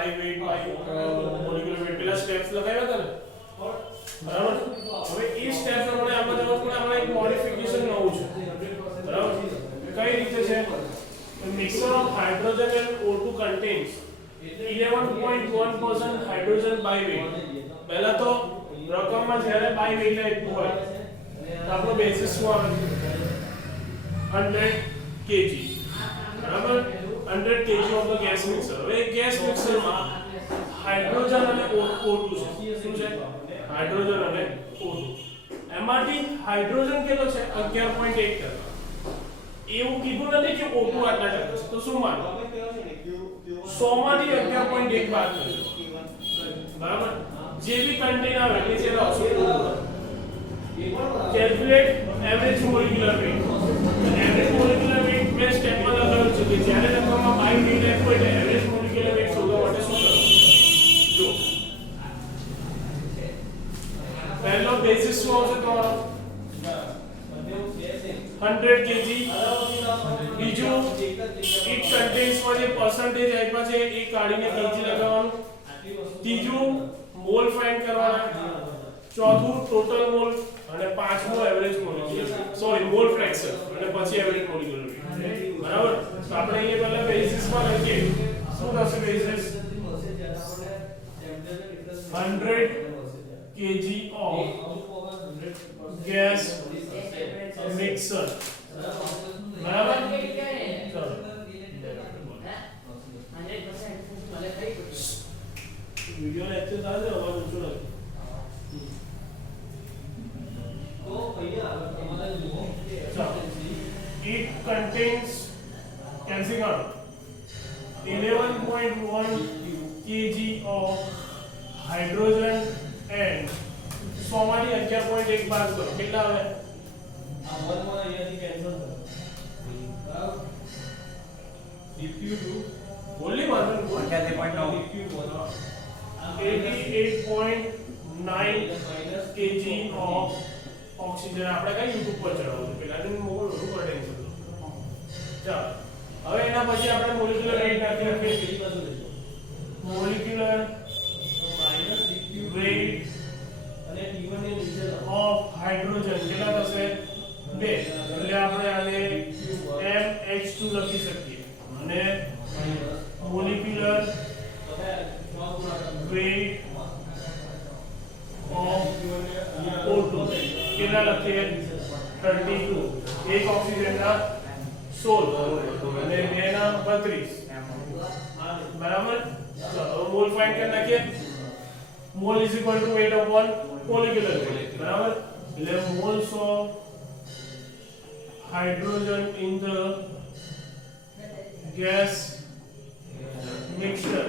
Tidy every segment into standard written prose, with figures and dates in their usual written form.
By weight by molecular weight પેલા steps લખાવ્યા હતા ને બરાબર હવે એ સ્ટેપ પ્રમાણે આપણે જવું પડે આપણે એક મોડિફિકેશન નવું છે બરાબર કઈ રીતે છે mixture of hydrogen and O2 contains 11.1% hydrogen by weight પહેલા તો રકમમાં જ્યારે બાય વેઇટ આપ્યું હોય તો આપણો બેસિસ શું આવે 100 kg બરાબર 100 kg of the gas mixer હવે ગેસ મિક્સરમાં હાઇડ્રોજન અને O2 છે શું છે હાઇડ્રોજન અને O2 એમાંથી હાઇડ્રોજન કેટલો છે 11.1% એવું કીધું નથી કે O2 આટલા ટકા છે તો શું માનો 100 માંથી 11.1 બાદ કરજો બરાબર જે બી કન્ટેન આવે નીચે લાવશો calculate average molecular weight average molecular weight બે સ્ટેપમાં લખાવ્યું છે કે જ્યારે રકમમાં બાય વેઇટ આપ્યો એટલે એવરેજ મોલેક્યુલર વેઇટ શોધવા માટે શું કરવું જો પહેલો બેસિસ શું આવશે તમારો 100 kg બીજું ઇટ કન્ટેન્સ માં જે પરસેન્ટેજ આપ્યા છે એ કાઢીને kg લગાવવાનું ત્રીજું મોલ ફાઇન્ડ કરવાના ચોથું ટોટલ મોલ અને પાંચમું average molecular sorry mall fraction અને પછી એવરેજ મોલેક્યુલર વેઇટ બરાબર તો આપણે અહીંયા પહેલા બેસિસ માં લખીએ શું થશે basis 100 kg of gas mixer બરાબર ચલો વિડિયો લેક્ચર ચાલે અવાજ ઊંચો રાખો તો અહીંયા તમારે જુઓ it contains calcium 11.1 kg of hydrogen and 100 માંથી 11.1 બાદ કરો કેટલા આવે આ 1 અહીંયાથી કેન્સલ કરો બરાબર if you do only one 88.9 kg of oxygen આપણે કઈ YouTube પર ચડાવવું પેલા દિન મોડ ઓલું કરે છે ચાલો હવે એના પછી આપણે મોલેક્યુલર વેઇટ નાખી રાખીએ મોલેક્યુલર વેઇટ અને T1 ની નીચે ઓફ હાઇડ્રોજન કેટલા થશે 2 એટલે આપણે આને MH2 લખી શકીએ અને મોલેક્યુલર વેઇટ ઓફ O2 કેટલા લખીએ 32 એક ઓક્સિજનના 16 અને બે ના 32 બરાબર ચલો મોલ ફાઇન્ડ કરી નાખીએ mol is equal to weight upon molecular weight બરાબર એટલે moles of hydrogen in the gas mixture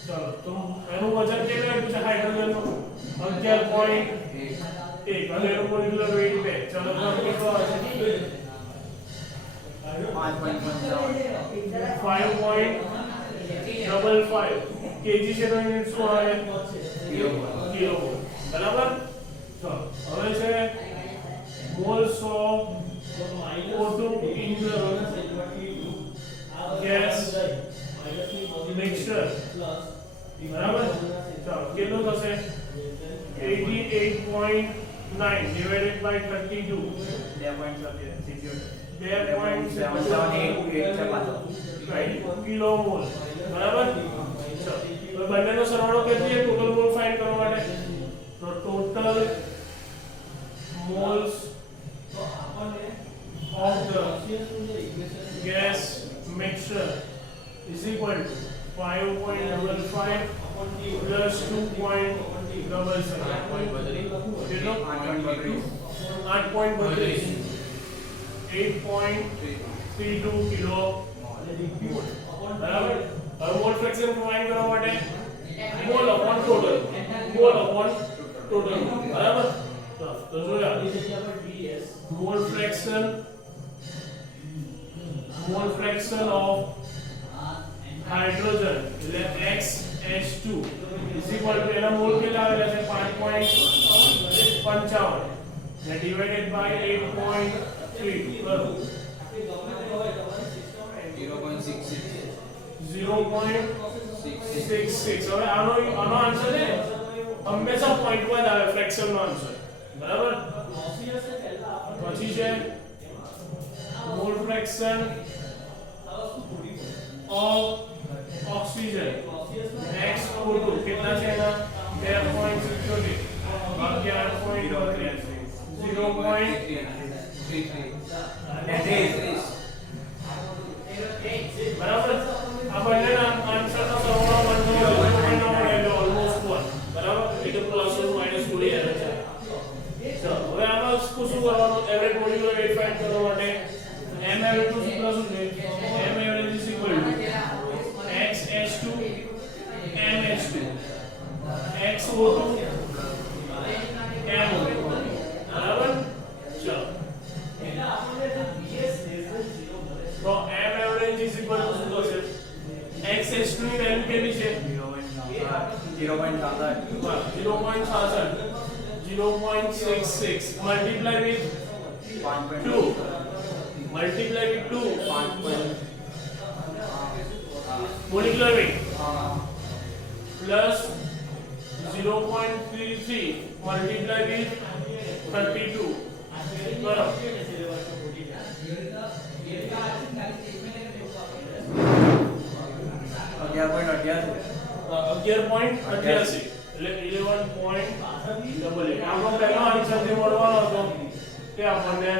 ચલો તો એનું વજન કેટલું આપ્યું છે હાઇડ્રોજન નું 11.1 અને એનું મોલેક્યુલર વેઇટ 2 ચલો તો કેટલો આવશે 5.55 kg છે તો યુનિટ શું આવે કિલોમોલ બરાબર તો હવે છે moles of O2 in the gas mixture બરાબર તો કેટલું થશે 88.9 divided by 32 2.78 કિલોમોલ બરાબર તો બંનેનો સરવાળો કરીએ ટોટલ મોલ ફાઇન્ડ કરવા માટે તો total moles of the gas mixture is equal to 5.55 plus 2.77 કેટલો 8.32 8.32 કિલો બરાબર હવે મોલ ફ્રેક્શન ફાઇન્ડ કરવા માટે મોલ અપોન ટોટલ બરાબર તો જોયા મોલ ફ્રેક્શન ઓફ હાઇડ્રોજન એટલે XH2 is equal to એના મોલ કેટલા આવેલા છે 5.55 ને ડિવાઇડેડ બાય 8.32 કરો 0.66 0.66 હવે આનો આન્સર છે હંમેશા પોઈન્ટ માં જ આવે ફ્રેક્શન નો આન્સર બરાબર પછી છે mall fraction of oxygen XO2 કેટલા છે એના 2.78 બાકી 8.33 બરાબર આ બંનેના આન્સરનો સરવાળો 1.9 ઓલમોસ્ટ 1 બરાબર એટલે પ્લસ ઓર માઈનસ થોડી એરર છે ચલો હવે આમાં શું કરવાનું એવરેજ મોડ્યુલર રેટ ફાઇન્ડ કરવા માટે m એવરેજ નું સૂત્ર શું છે m average is equal two xh2 mh2 xo2 mo2 બરાબર ચલો તો m average is equal to શું થશે xh2 ની વેલ્યુ કેટલી છે 0.66 multiply with 2 multiply with 2 molecular weight plus 0.33 multiply with 32 બરાબર 11.88 એટલે 11.88 આપણો પહેલો આન્સર જે મળવાનો હતો તે આપણને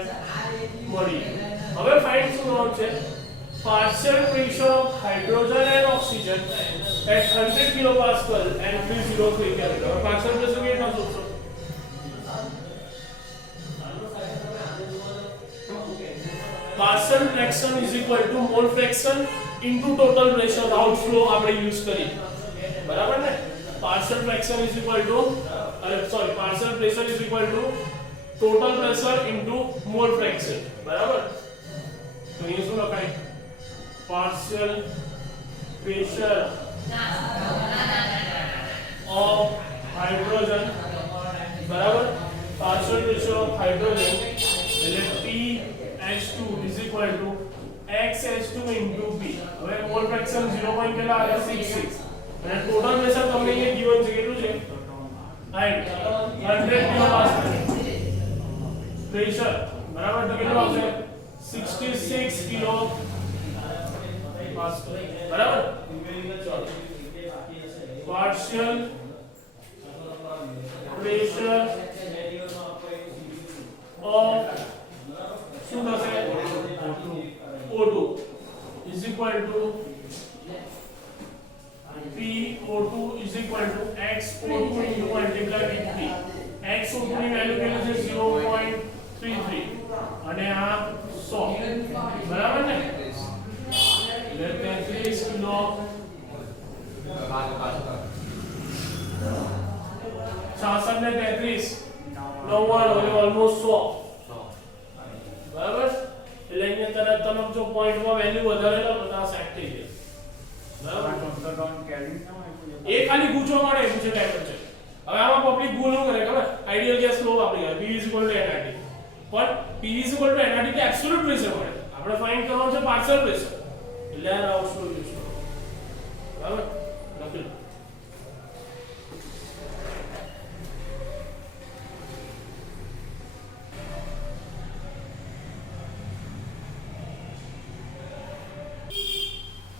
મળી હવે ફાઇન્ડ શું કરવાનું છે partial pressure of hydrogen and oxygen at 100 kilopascal and 303 Kelvin હવે partial pressure કેટલા શોધશો partial fraction is equal to mole fraction into total pressure outflow આપણે યુઝ કરી બરાબર ને partial fraction is equal to partial pressure is equal to total pressure into mole fraction બરાબર તો ये શું લખાય partial pressure of hydrogen બરાબર partial pressure of hydrogen એટલે PH2 is equal to XH2 into P હવે mole fraction 0. કેટલા આવે 66 અને ટોટલ પ્રેશર તમને અહીંયા given છે કેટલું છે 100 kilopascal પ્રેશર બરાબર તો કેટલું આવશે 66 કિલો બરાબર partial pressure of શું થશે O2 is equal to PO2 is equal to XO2 into multiply with P XO2 ની વેલ્યુ કેટલી છે 0.33 અને આ 100 બરાબર ને એટલે 33 કિલો 66 ને 33 99 એટલે ઓલમોસ્ટ 100 બરાબર એટલે અહીંયા તરત તમે જો પોઈન્ટમાં વેલ્યુ વધારે લો તો આ સેટ થઈ જશે બરાબર એ ખાલી પૂછવા માટે પૂછે ટાઈપ છે હવે આમાં પબ્લિક ભૂલ ન કરે ખબર આઈડિયલ ગેસ ફ્લો વાપરી ગયા P = NRT પણ P = NRT કે એબ્સોલ્યુટ પ્રેશર મળે આપણે ફાઇન્ડ કરવાનું છે પાર્શિયલ પ્રેશર એટલે આ આવશો યુઝ કરો બરાબર લખી લો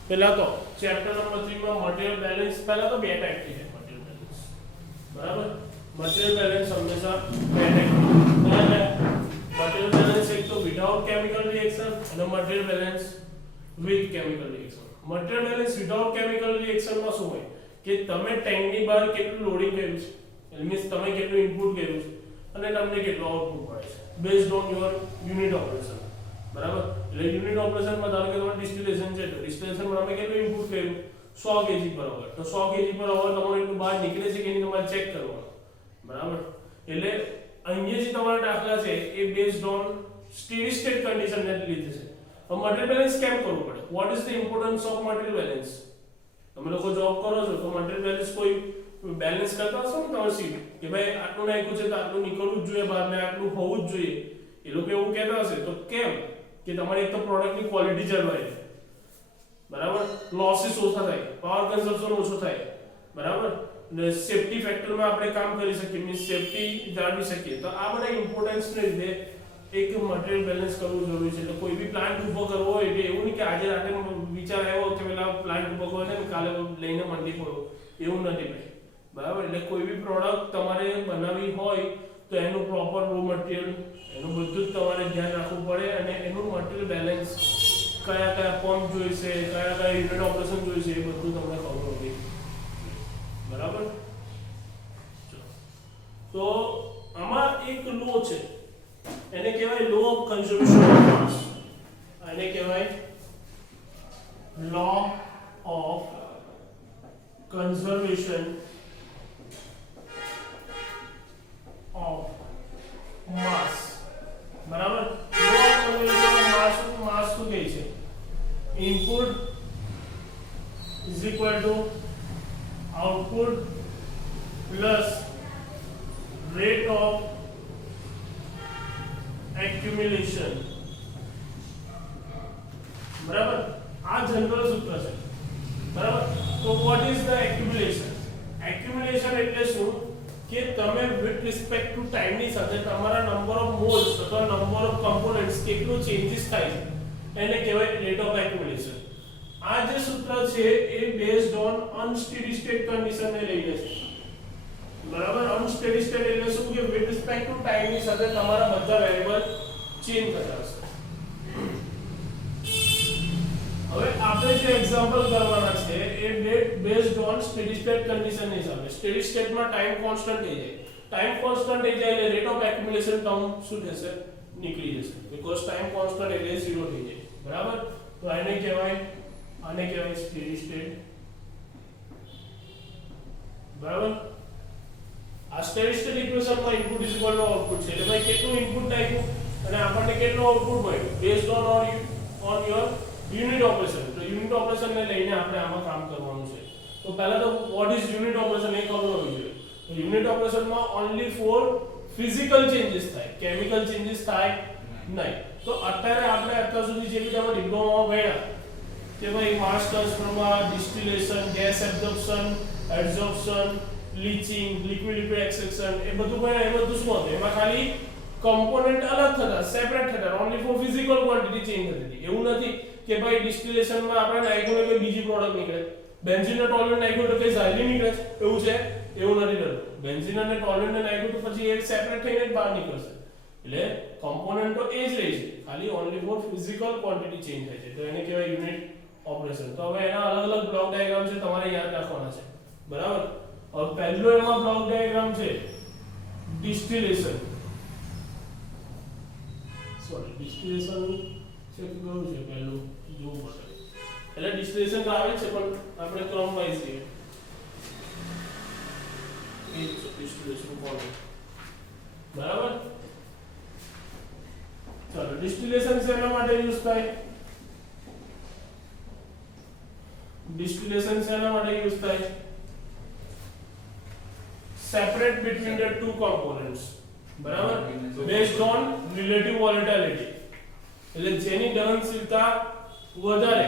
પહેલા તો ચેપ્ટર નંબર 3 માં મટીરીયલ બેલેન્સ પહેલા તો બે ટાઈપ છે મટીરીયલ બેલેન્સ બરાબર મટીરીયલ બેલેન્સ હંમેશા બે ટાઈપ બરાબર મટીરીયલ બેલેન્સ એક તો વિધાઉટ કેમિકલ રિએક્શન અને material balance with chemical reaction material balance without chemical reaction માં શું હોય કે તમે ટેન્કની બહાર કેટલું લોડિંગ કર્યું છે એટલે મીન્સ તમે કેટલું ઇનપુટ કર્યું છે અને તમને કેટલું આઉટપુટ મળે છે based on your unit operation બરાબર એટલે યુનિટ ઓપરેશનમાં ધારો કે તમારું ડિસ્ટિલેશન છે તો ડિસ્ટિલેશનમાં તમે કેટલું ઇનપુટ કર્યું 100 kg પર અવર તો 100 kg પર અવર તમારું એટલું બહાર નીકળે છે કે નહીં તમારે ચેક કરવાનું બરાબર એટલે અહીંયા જે તમારા દાખલા છે એ based on steady state condition ને લીધે છે તો મટીરીયલ બેલેન્સ કેમ કરવું પડે what is the importance of material balance તમે લોકો જોબ કરો છો તો મટીરીયલ બેલેન્સ કોઈ બેલેન્સ કરતા હશો ને તમારી સીટ કે ભાઈ આટલું નાખ્યું છે તો આટલું નીકળવું જ જોઈએ બહાર ને આટલું હોવું જ જોઈએ એ લોકો એવું કહેતા હશે તો કેમ કે તમારી એક તો પ્રોડક્ટની ક્વોલિટી જળવાય છે બરાબર, લોસીસ ઓછા થાય, પાવર કન્ઝમ્પશન ઓછું થાય, બરાબર, ને સેફટી ફેક્ટરમાં આપણે કામ કરી શકીએ, મીન્સ સેફટી જાળવી શકીએ. તો આ બધા ઇમ્પોર્ટન્સને લીધે એક મટીરિયલ બેલેન્સ કરવું જરૂરી છે. એટલે કોઈ બી પ્લાન્ટ ઊભો કરવો હોય એટલે એવું નહીં કે આજે રાતે વિચાર આવ્યો કે પેલા પ્લાન્ટ ઊભો કરવો ને કાલે લઈને મંડી પડો, એવું નથી ભાઈ, બરાબર. એટલે કોઈ બી પ્રોડક્ટ તમારે બનાવવી હોય તો એનું પ્રોપર રો મટીરિયલ, એનું બધું જ તમારે ધ્યાન રાખવું પડે, અને એનું મટીરિયલ બેલેન્સ કયા કયા પંપ જોઈશે, કયા કયા યુનિટ ઓપરેશન જોઈશે, એ બધું તમને ખબર હોવી, બરાબર. તો આમાં એક લો છે, એને કહેવાય law of conservation of mass. આને કહેવાય law of conservation of mass, બરાબર. Law of conservation of mass શું કહે છે? Input is equal to output plus rate of accumulation, બરાબર. આ જનરલ સૂત્ર છે, બરાબર. તો what is the accumulation? accumulation એટલે શું કે તમે with respect to time ની સાથે તમારા નંબર ઓફ મોલ્સ અથવા નંબર ઓફ કમ્પોનન્ટ્સ કેટલું ચેન્જીસ થાય છે એને કહેવાય rate of accumulation. આ જે સૂત્ર છે એ બેઝડ ઓન અનસ્ટેડી સ્ટેટ કન્ડિશન ને લઈને છે, બરાબર. અનસ્ટેડી સ્ટેટ એટલે શું કે વિથ રિસ્પેક્ટ ટુ ટાઈમ ની સાથે તમારા બધા વેરીએબલ ચેન્જ થતા હશે. હવે આપણે જે એક્ઝામ્પલ કરવાના છે એ based on steady state condition ની સાથે. સ્ટેડી સ્ટેટમાં ટાઈમ કોન્સ્ટન્ટ થઈ જાય, ટાઈમ કોન્સ્ટન્ટ થઈ જાય એટલે રેટ ઓફ એક્યુમ્યુલેશન ટર્મ શું થશે? નીકળી જશે, બીકોઝ ટાઈમ કોન્સ્ટન્ટ એટલે 0 થઈ જાય, બરાબર. તો આને કહેવાય સ્ટેડી સ્ટેટ, બરાબર. આ સ્ટેડી સ્ટેટ ઇક્વેશનમાં input is equal to output છે, એટલે ભાઈ કેટલું ઇનપુટ નાખ્યું અને આપણને કેટલું આઉટપુટ મળ્યું based on your unit operation. તો યુનિટ ઓપરેશન ને લઈને આપણે આમાં કામ કરવાનું છે. તો પહેલા તો વોટ ઇઝ યુનિટ ઓપરેશન એ ખબર હોવી જોઈએ. તો યુનિટ ઓપરેશનમાં ઓન્લી ફોર ફિઝિકલ ચેન્જીસ થાય, કેમિકલ ચેન્જીસ થાય નહીં. તો અત્યારે આપણે અત્યાર સુધી જે રીતે આપણે ડિપ્લોમામાં ભણ્યા કે ભાઈ માસ ટ્રાન્સફરમાં distillation, gas absorption, leaching, liquid extraction, એ બધું પણ એ બધું શું હતું? એમાં ખાલી કમ્પોનન્ટ અલગ થતા, સેપરેટ થતા, only four physical quantity change થતી હતી. એવું નથી કે ભાઈ ડિસ્ટિલેશનમાં આપણે નાખ્યું એટલે બીજી પ્રોડક્ટ નીકળે, બેન્ઝીન અને ટોલ્યુએન્ટ નાખ્યું તો કઈ ઝાયલીન નીકળે, એવું છે? એવું નથી થતું. બેન્ઝીન અને ટોલ્યુએન્ટ નાખ્યું તો પછી એ સેપરેટ થઈને જ બહાર નીકળશે. એટલે કમ્પોનન્ટ તો એ જ રહે છે, ખાલી only four physical quantity change થાય છે. તો એને કહેવાય યુનિટ ઓપરેશન. તો હવે એના અલગ અલગ બ્લોક ડાયાગ્રામ છે, તમારે યાદ રાખવાના છે, બરાબર. और पहलो एમાં બ્લોક ડાયાગ્રામ છે ડિસ્ટિલેશન, સોરી ડિસ્ટિલેશન છે કે કયું છે પહેલું જોવું પડે. એટલે ડિસ્ટિલેશન તો આવે છે પણ આપણે ક્રમ વાઇઝ છે. એ ડિસ્ટિલેશન કોણ, બરાબર. ચાલો ડિસ્ટિલેશન શેના માટે યુઝ થાય? ડિસ્ટિલેશન શેના માટે યુઝ થાય? separate between the two components, બરાબર, based on relative volatility. એટલે જેની દહનશીલતા વધારે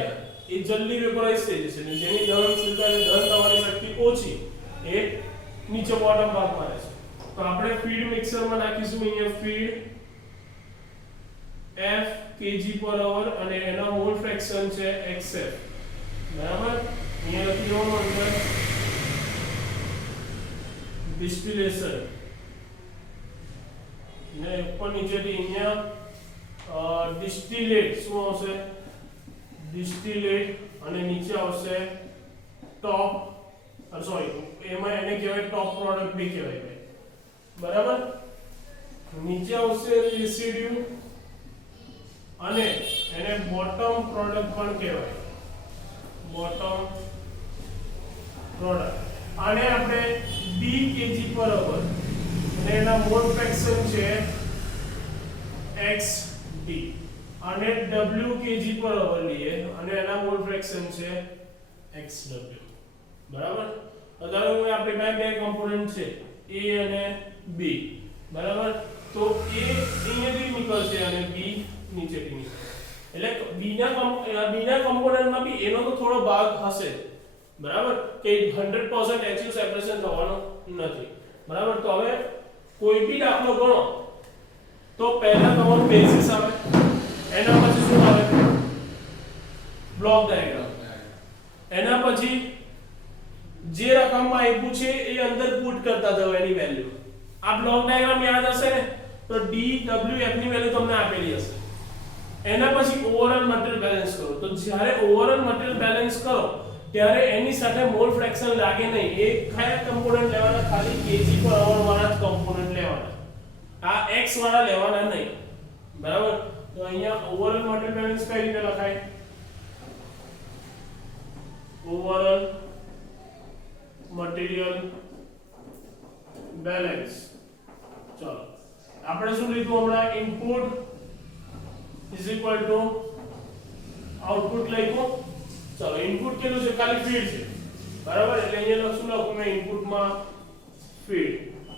એ જલ્દી વેપરાઇઝ થઈ જશે, અને જેની દહનશીલતા એટલે દહન થવાની શક્તિ ઓછી એ નીચે બોટમ ભાગમાં રહેશે. તો આપણે ફીડ મિક્સરમાં નાખીશું અહીંયા ફીડ F kg/h અને એનો મોલ ફ્રેક્શન છે xf, બરાબર. અહીંયા લખી દેવાનું અંદર डिस्टिलेशन ने ऊपर नीचे થી અહીંયા ડિસ્ટિલેટ શું આવશે? ડિસ્ટિલેટ, અને નીચે આવશે ટોપ, સોરી એમાં એને કહેવાય ટોપ પ્રોડક્ટ બી કહેવાય, બરાબર. નીચે આવશે રેસિડ્યુ અને એને બોટમ પ્રોડક્ટ પણ કહેવાય, બોટમ પ્રોડક્ટ. આને આપણે b kg/h અને એના મોલ ફ્રેક્શન છે xd, અને w kg/h લઈએ અને એના મોલ ફ્રેક્શન છે xw, બરાબર. અધારો આપણે બે કમ્પોનન્ટ છે a અને b, બરાબર. તો a અહીંયાથી નીકળશે અને b નીચેથી નીકળશે. એટલે બીના કમ્પોનન્ટમાં બી એનો તો થોડો ભાગ હશે, બરાબર, કે 100% એચયુ સેપરેશન થવાનો નથી, બરાબર. તો હવે કોઈ બી દાખલો ગણો તો પહેલા તમારું બેસિસ આવે, એના પછી શું આવે, બ્લોક ડાયાગ્રામ, એના પછી જે રકમમાં આપ્યું છે એ અંદર પુટ કરતા જાવ એની વેલ્યુ. આ બ્લોક ડાયાગ્રામ યાદ હશે ને, તો ડી ડબલ્યુ એફ ની વેલ્યુ તમને આપેલી હશે. એના પછી ઓવરઓલ મટીરીયલ બેલેન્સ કરો. તો જ્યારે ઓવરઓલ મટીરીયલ બેલેન્સ કરો ત્યારે એની સાથે મોલ ફ્રેક્શન લાગે નહીં. એ કયા કમ્પોનન્ટ લેવાના, ખાલી કેજી પર અવર વાળા જ કમ્પોનન્ટ લેવાના, આ એક્સ વાળા લેવાના નહીં, બરાબર. તો અહીંયા ઓવરઓલ મટીરીયલ બેલેન્સ કઈ રીતે લખાય, ઓવરઓલ મટીરીયલ બેલેન્સ. ચલો આપણે શું લીધું હમણાં, input is equal to output લખ્યું. ચલો ઇનપુટ કેટલું છે, ખાલી ફીડ છે, બરાબર. એટલે અહીંયા શું લખું મેં ઇનપુટમાં ફીડ,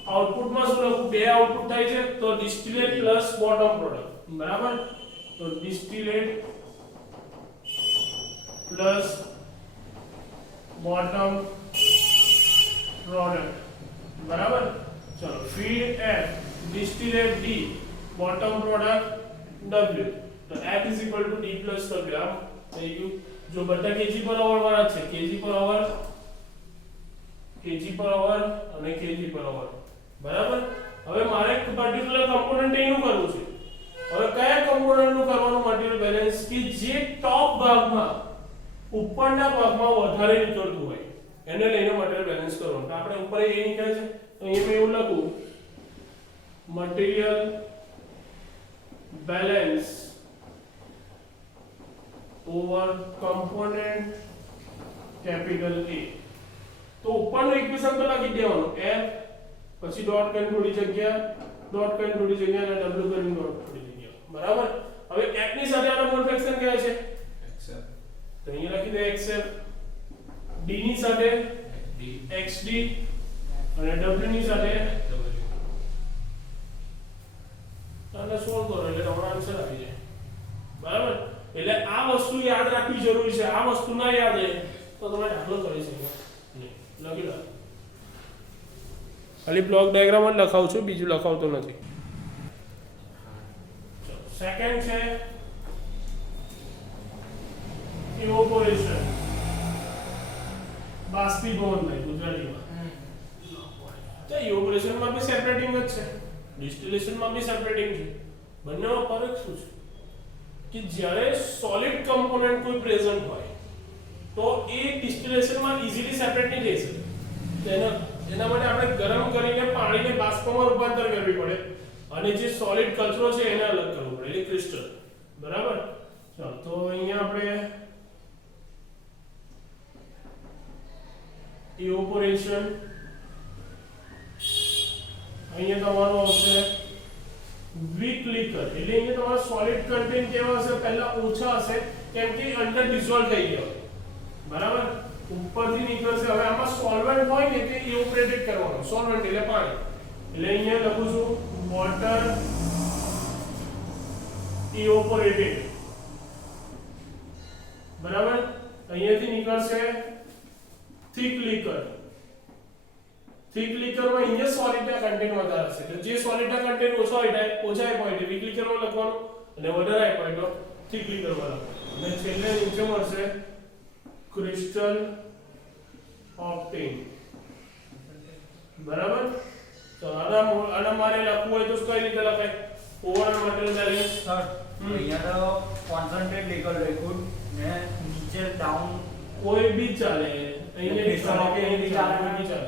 આઉટપુટમાં શું લખું, બે આઉટપુટ થાય છે તો ડિસ્ટિલેટ પ્લસ બોટમ પ્રોડક્ટ, બરાબર. તો ડિસ્ટિલેટ પ્લસ બોટમ પ્રોડક્ટ, બરાબર. ચલો feed F, ડિસ્ટિલેટ D, bottom product W. તો F is equal to D plus W. આમ થઈ ગયું. જો બધા કેજી પર અવર વાળા છે, કેજી પર અવર અને કેજી પર અવર, બરાબર. હવે મારે પર્ટિક્યુલર કમ્પોનન્ટ એનું કરવું છે. હવે કયા કમ્પોનન્ટ નું કરવાનું મટીરીયલ બેલેન્સ, કે જે ટોપ ભાગમાં, ઉપરના ભાગમાં વધારે નીકળતું હોય એને લઈને મટીરીયલ બેલેન્સ કરવાનું. તો આપણે ઉપર એ નીકળે છે તો અહીંયા મેં એવું લખું, material balance over component capital A. તો ઉપરનું ઇક્વેશન તો લખી દેવાનું, F પછી ડોટ કરીને થોડી જગ્યા, ડોટ કરીને થોડી જગ્યા અને W કરીને ડોટ થોડી જગ્યા, બરાબર. હવે F ની સાથે આનો મોલ ફ્રેક્શન કયા છે, XF. તો અહીંયા લખી દે XF. D ની સાથે XD અને W ની સાથે અને સોલ્વ કરો એટલે તમારો આન્સર આવી જાય, બરાબર. એટલે આ વસ્તુ યાદ રાખવી જરૂરી છે. આ વસ્તુ ના યાદ રહે તો તમે દાખલો કરી શકો નહીં. લખી લો, ખાલી બ્લોક ડાયાગ્રામ જ લખાવું છું, બીજું લખાવતો નથી. સેકન્ડ છે ઇવોપોરેશન, બાષ્પીભવન થાય ગુજરાતીમાં. તો ઇવોપોરેશનમાં બી સેપરેટિંગ જ છે, ડિસ્ટિલેશનમાં બી સેપરેટિંગ છે. બંનેમાં ફરક શું છે, કે જ્યારે સોલિડ કમ્પોનન્ટ કોઈ પ્રેઝન્ટ હોય તો એ ડિસ્ટિલેશનમાં ઈઝીલી સેપરેટ નહીં થઈ શકે. એના માટે આપણે ગરમ કરીને પાણીને બાષ્પમાં રૂપાંતર કરવી પડે અને જે સોલિડ કચરો છે એને અલગ કરવો પડે, એટલે ક્રિસ્ટલ, બરાબર. ચાલો તો અહીંયા આપણે ઇવોપોરેશન, અહીંયા તમારું આવશે વીક લિકર. એટલે અહીંયા તમારા સોલિડ કન્ટેન્ટ કેવા હશે, પહેલા ઓછા હશે કેમ કે અંદર ડિસોલ્વ થઈ ગયા હોય, બરાબર. ઉપરથી નીકળશે. હવે આમાં સોલ્વન્ટ હોય ને કે ઇવોપરેટેડ કરવાનું, સોલ્વન્ટ એટલે પાણી. એટલે અહીંયા લખું છું વોટર ઇવોપોરેટેડ, બરાબર. અહીંયાથી નીકળશે થિક લિકર. થિક લિકરમાં અહીંયા સોલિડના કન્ટેન્ટ વધારે હશે, તો જે સોલિડના કન્ટેન્ટ ઓછા આપ્યા હોય તો વીક લિકરમાં લખવાનું અને વધારે આપ્યા હોય તો થિક લિકરમાં લખવાનું. અને છેલ્લે નીચે મળશે ક્રિસ્ટલ ઓક્ટેન, બરાબર. તો આના મારે લખવું હોય તો કઈ રીતે લખાય, ઓવરઓલ મટીરીયલ બેલેન્સ. અહીંયા તો કોન્સન્ટ્રેટ લિકર લખ્યું ને નીચે ડાઉન કોઈ બી ચાલે, અહીંયા કે અહીં ચાલે, કોઈ બી ચાલે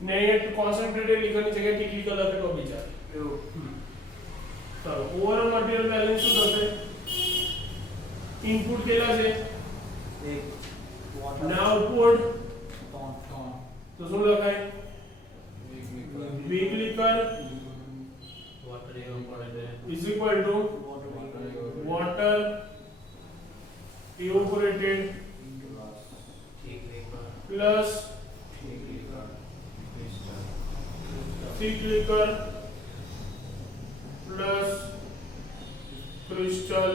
ને. અહીંયા કોન્સન્ટ્રેટેડ લિકરની જગ્યાએ ટીક લિકર લખે તો બી ચાલે. ચાલો ઓવરઓલ મટીરીયલ બેલેન્સ શું થશે, ઇનપુટ કેટલા છે, અને આઉટપુટ તો શું લખાય, weak liquor is equal to water evaporated plus thick liquor plus crystal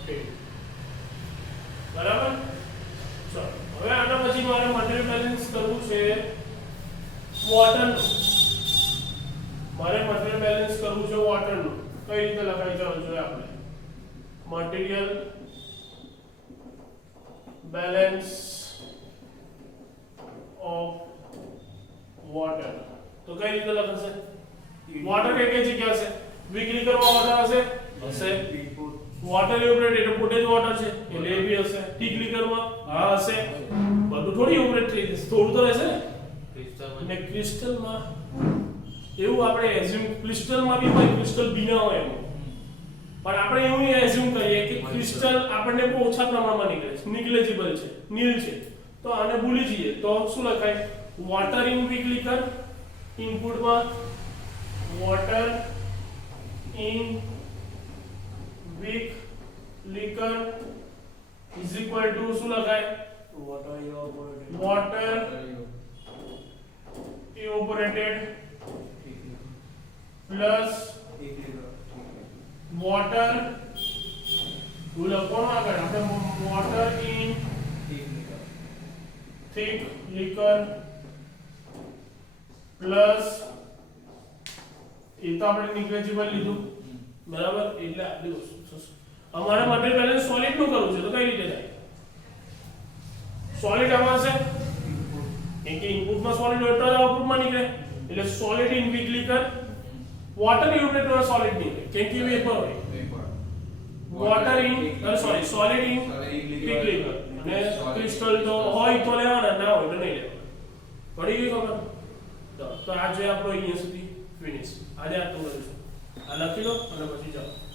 okay બરાબર ચલો હવે આના પછી મારે મટીરીયલ બેલેન્સ કરવું છે વોટરનું મારે મટીરીયલ બેલેન્સ કરવું છે વોટરનું કઈ રીતે લખાઈ જવું જોઈએ આપણે મટીરીયલ બેલેન્સ ઓફ વોટર તો કઈ રીતે લખાશે વોટર કઈ જગ્યા હશે વીક લિકરમાં વોટર હશે વોટર ઇવોપરેટ એટલે પોટેજ વોટર છે એટલે એ બી હશે ઠીક લિકરમાં હા હશે બધું થોડી ઇવોપરેટ થઈ જશે થોડું તો રહેશે ને ક્રિસ્ટલમાં એવું આપણે એઝ્યુમ ક્રિસ્ટલમાં બી હોય ક્રિસ્ટલ બી ના હોય એમ પણ આપણે એવું એઝ્યુમ કરીએ કે ક્રિસ્ટલ આપણને બહુ ઓછા પ્રમાણમાં નીકળે છે નિગ્લેજેબલ છે નીલ છે તો આને ભૂલી જઈએ તો શું લખાય વોટર ઇન વીક લિકર ઇનપુટમાં water in weak liquor is equal to શું લખાય વોટર evaporated plus water બોલો કોણ આગળ આપણે water in thick liquor plus એ તો આપણે નિગ્લેજેબલ લીધું બરાબર એટલે આટલી વસ્તુ અમારે મટીરીયલ બેલેન્સ સોલિડ નું કરવું છે તો કઈ રીતે થાય સોલિડ આમાં છે કે ઇનપુટમાં સોલિડ હોય તો આઉટપુટમાં નીકળે એટલે solid in weak liquor water evaporate solid નીકળે કેમ કે વેપર હોય water in solid in weak liquor અને ક્રિસ્ટલ તો હોય તો લેવાના ના હોય તો નહીં લેવાના પડી ગઈ ખબર તો આજે આપણો અહીંયા સુધી ફિનિશ આજે આટલું કરીશું આ લખી લો અને પછી જાઓ